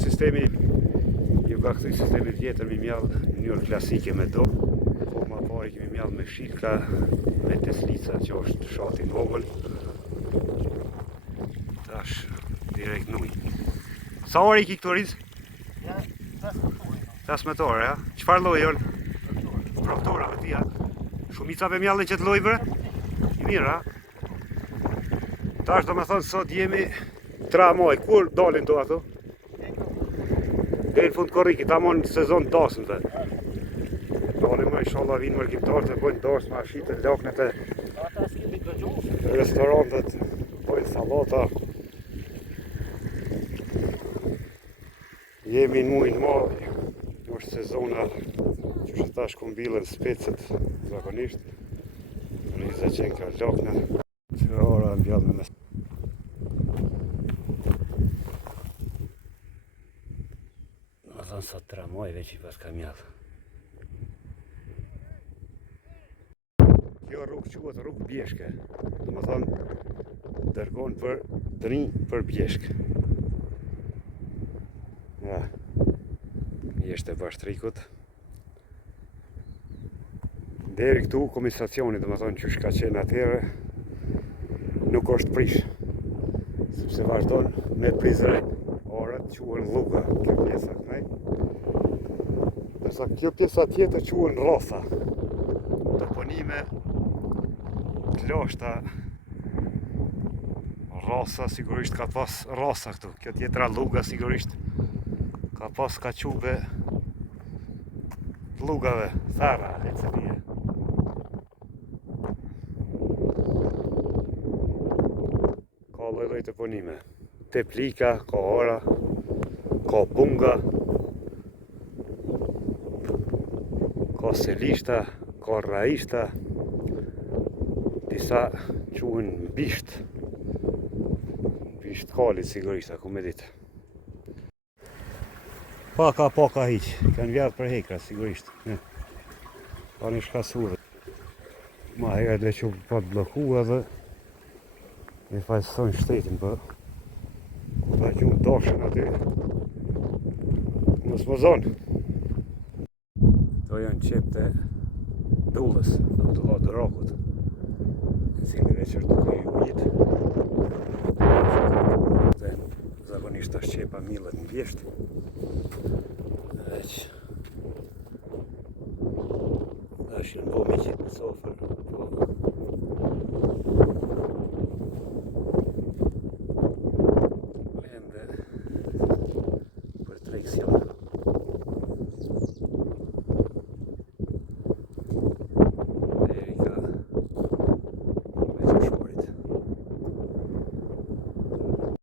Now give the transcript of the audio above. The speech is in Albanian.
sistemi, ju ka këthy sistemi vjetër mi mjallë në mënyrë klasike me do. Forma pari kemi mjallë me shilka, me teslica që është shatin vogël. Tash direkt nuj. Sa orë i ki këtu rizë? Ja, 5 metore, ja? Qëfar loj jënë? Proftora me tia. Shumica për mjallë që të loj vërë? I mirë, ha? Tash do me thonë sot jemi 3 muaj. Kur dalin do ato? Deri në fund korriki, ta mon sezon dasën dhe. Dalim më inshallah vinë mërgjimtarë të bojnë dasë ma shite laknet e ata s'kemi të gjusë. restorantet, bojnë salata. Jemi në mujnë madh, është sezona që që tash ku mbilën specet zakonisht. Riza qenë ka lakna. Që ora mbjallë me mes. Në thonë sot 3 muaj veç i pas ka mjallë. Kjo rrugë quhet rrugë bjeshke. Do më thonë dërgon për dri për bjeshk. Ja, jeshte bashtrikut. Deri këtu komisacioni, do më thonë që shka qenë atëherë, nuk është prish. Sepse vazhdon me prizren. Orët quhen luga, kjo pjesa kënej. Dërsa kjo pjesa tjetër quhen rotha. Toponime të lashta. Rasa sigurisht ka pas rasa këtu. Kjo tjetra luga sigurisht ka pas ka qube lugave, thara, e cëlije. Ka lloj toponime. Teplika, ka ora, ka bunga, ka selishta, ka rraishta, disa quhen bisht. Bisht kali sigurisht, aku me ditë. Paka hiq, kanë vjartë për hekra sigurisht. Pa një shkasurë. Ma herë dhe që pa të blokua dhe e fajson shtetin për ta gjumë dashën aty. Mos më zonë. To janë qepë të dullës, të latë rokut. Në cilë veqër të këju vitë. Dhe zakonisht është qepa milët në vjeshtë. Veç. Është në bo me qitë në sofër. Ende për treksion.